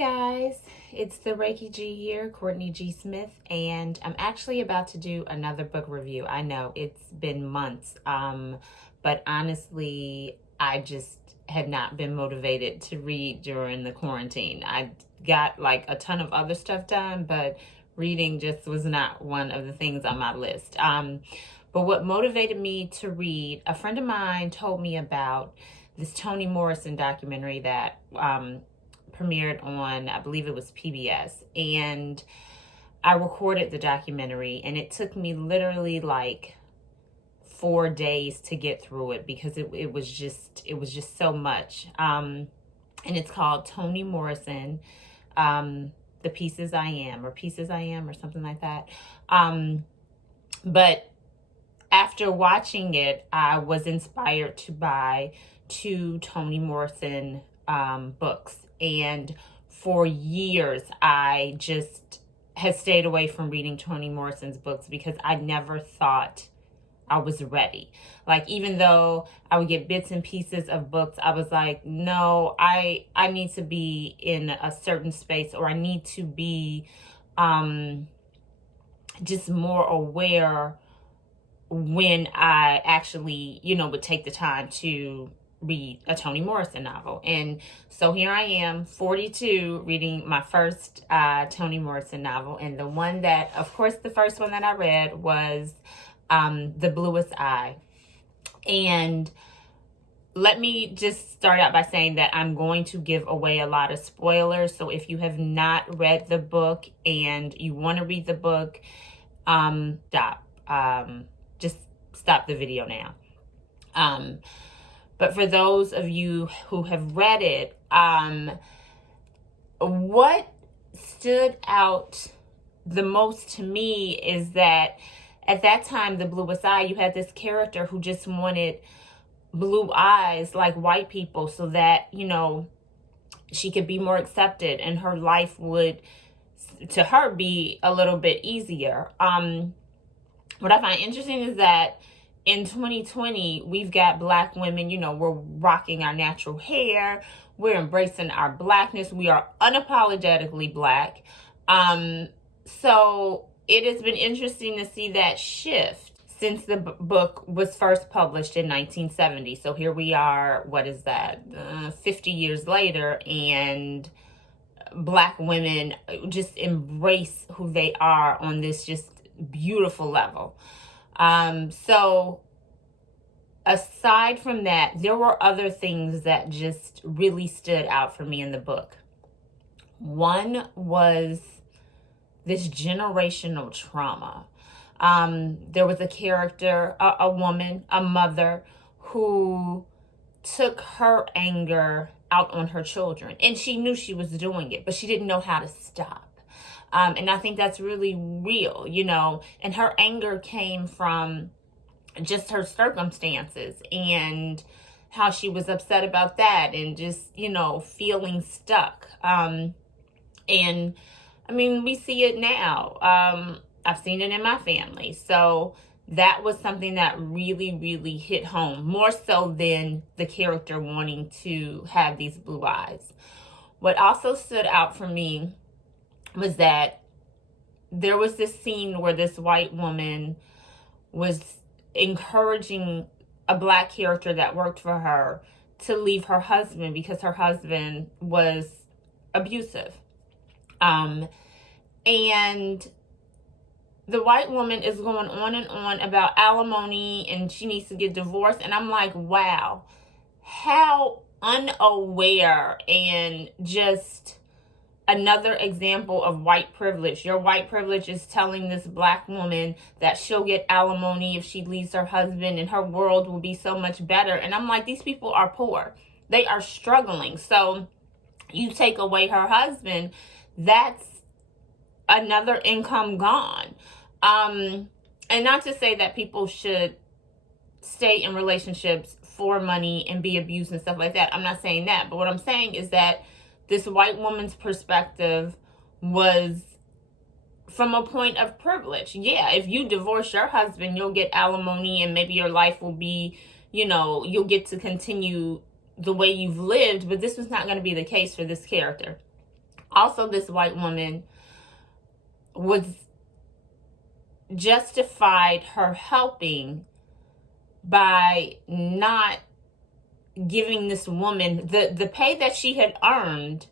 Guys, it's the Reiki G here, Courtney G. Smith, and I'm actually about to do another book review. I know it's been months, but honestly, I just had not been motivated to read during the quarantine. I got like a ton of other stuff done, but reading just was not one of the things on my list. But what motivated me to read, a friend of mine told me about this Toni Morrison documentary that premiered on, I believe it was PBS, and I recorded the documentary, and it took me literally like 4 days to get through it because it was just so much. And it's called Toni Morrison, The Pieces I Am, or Pieces I Am, or something like that. But after watching it, I was inspired to buy 2 Toni Morrison books. And for years, I just had stayed away from reading Toni Morrison's books because I never thought I was ready. Like, even though I would get bits and pieces of books, I was like, no, I need to be in a certain space, or I need to be just more aware when I actually, would take the time to read a Toni Morrison novel. And so here I am, 42, reading my first Toni Morrison novel. And the one that, of course, the first one that I read was The Bluest Eye. And let me just start out by saying that I'm going to give away a lot of spoilers. So if you have not read the book and you want to read the book, stop. Just stop the video now. But for those of you who have read it, what stood out the most to me is that at that time, The Bluest Eye, you had this character who just wanted blue eyes like white people so that, she could be more accepted and her life would, to her, be a little bit easier. What I find interesting is that in 2020, we've got Black women, we're rocking our natural hair. We're embracing our Blackness. We are unapologetically Black. So it has been interesting to see that shift since the book was first published in 1970. So here we are, 50 years later, and Black women just embrace who they are on this just beautiful level. So aside from that, there were other things that just really stood out for me in the book. One was this generational trauma. There was a character, a woman, a mother, who took her anger out on her children. And she knew she was doing it, but she didn't know how to stop. And I think that's really real, and her anger came from just her circumstances and how she was upset about that and just, feeling stuck. And I mean, we see it now. I've seen it in my family. So that was something that really, really hit home, more so than the character wanting to have these blue eyes. What also stood out for me was that there was this scene where this white woman was encouraging a Black character that worked for her to leave her husband because her husband was abusive. And the white woman is going on and on about alimony and she needs to get divorced. And I'm like, wow, how unaware and just another example of white privilege. Your white privilege is telling this Black woman that she'll get alimony if she leaves her husband and her world will be so much better. And I'm like, these people are poor. They are struggling. So you take away her husband, that's another income gone. And not to say that people should stay in relationships for money and be abused and stuff like that. I'm not saying that. But what I'm saying is that this white woman's perspective was from a point of privilege. Yeah, if you divorce your husband, you'll get alimony and maybe your life will be, you'll get to continue the way you've lived. But this was not going to be the case for this character. Also, this white woman was justified her helping by not giving this woman the pay that she had earned,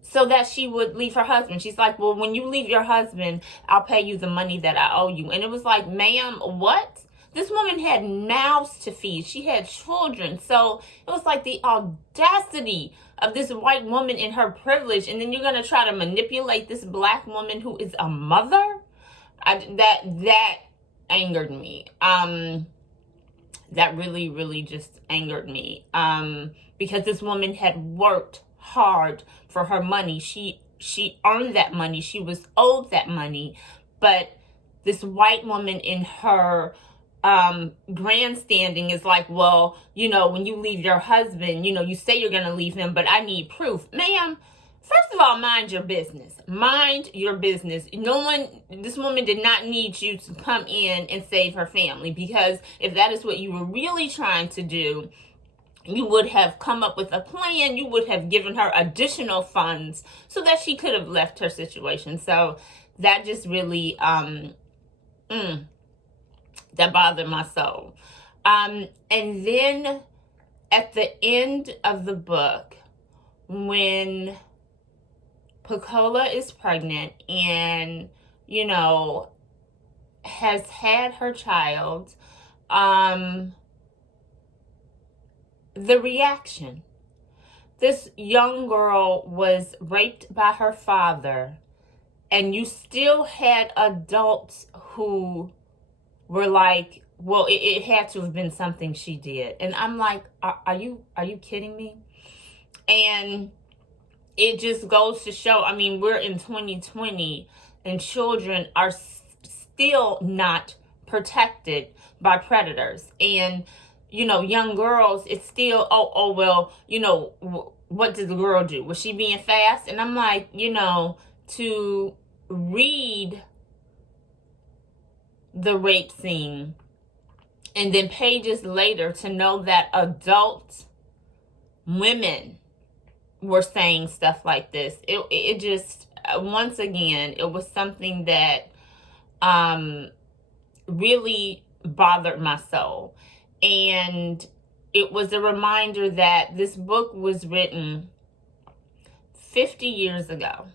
so that she would leave her husband. She's like, well, when you leave your husband, I'll pay you the money that I owe you. And it was like, ma'am, what? This woman had mouths to feed. She had children. So it was like the audacity of this white woman in her privilege. And then you're going to try to manipulate this black woman who is a mother? That angered me. That really, really just angered me. Because this woman had worked hard for her money. She earned that money. She was owed that money. But this white woman in her grandstanding is like, well, when you leave your husband, you say you're going to leave him, but I need proof. Ma'am, first of all, mind your business. Mind your business. This woman did not need you to come in and save her family, because if that is what you were really trying to do, you would have come up with a plan. You would have given her additional funds so that she could have left her situation. So that just really, that bothered my soul. And then at the end of the book, when Pecola is pregnant and, has had her child, the reaction. This young girl was raped by her father, and you still had adults who were like, well, it had to have been something she did. And I'm like, are you kidding me? And it just goes to show, we're in 2020 and children are still not protected by predators. And young girls, it's still, well, what did the girl do? Was she being fast? And I'm like, to read the rape scene and then pages later to know that adult women were saying stuff like this. It just, once again, it was something that really bothered my soul. And it was a reminder that this book was written 50 years ago,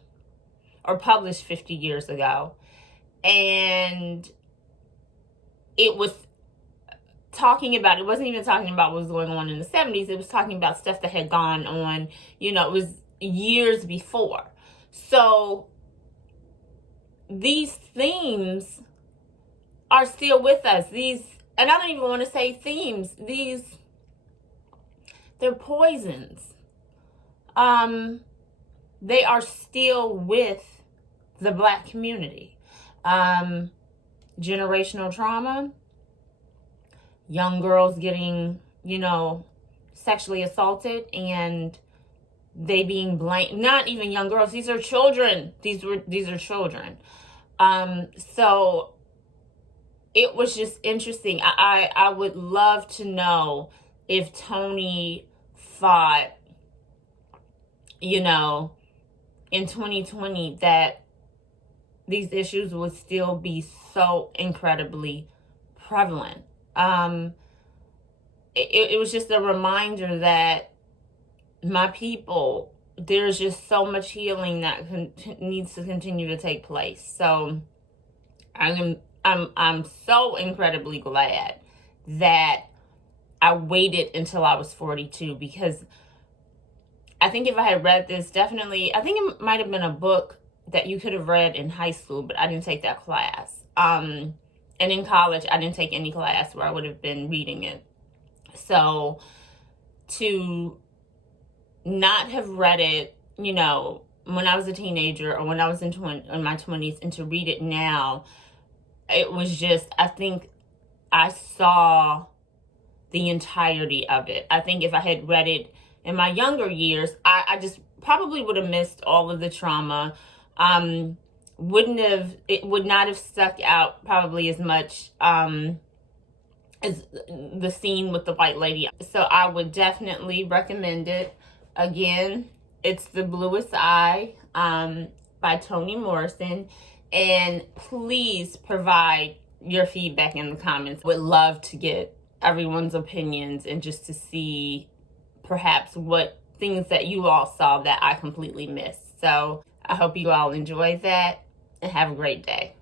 or published 50 years ago. And it was it wasn't even talking about what was going on in the 70s. It was talking about stuff that had gone on, it was years before. So these themes are still with us. And I don't even want to say themes. They're poisons. They are still with the black community. Generational trauma, young girls getting, sexually assaulted, and they being blamed. Not even young girls. These are children. These are children. So it was just interesting. I would love to know if Toni thought, in 2020 that these issues would still be so incredibly prevalent. It was just a reminder that my people, there's just so much healing that needs to continue to take place. So I'm so incredibly glad that I waited until I was 42, because I think if I had read this, definitely, I think it might have been a book that you could have read in high school, but I didn't take that class. And in college, I didn't take any class where I would have been reading it. So to not have read it, when I was a teenager or when I was in my 20s, and to read it now, it was just, I think I saw the entirety of it. I think if I had read it in my younger years, I just probably would have missed all of the trauma. It would not have stuck out probably as much as the scene with the white lady. So I would definitely recommend it. Again, it's The Bluest Eye by Toni Morrison. And please provide your feedback in the comments. Would love to get everyone's opinions and just to see perhaps what things that you all saw that I completely missed. So I hope you all enjoyed that and have a great day.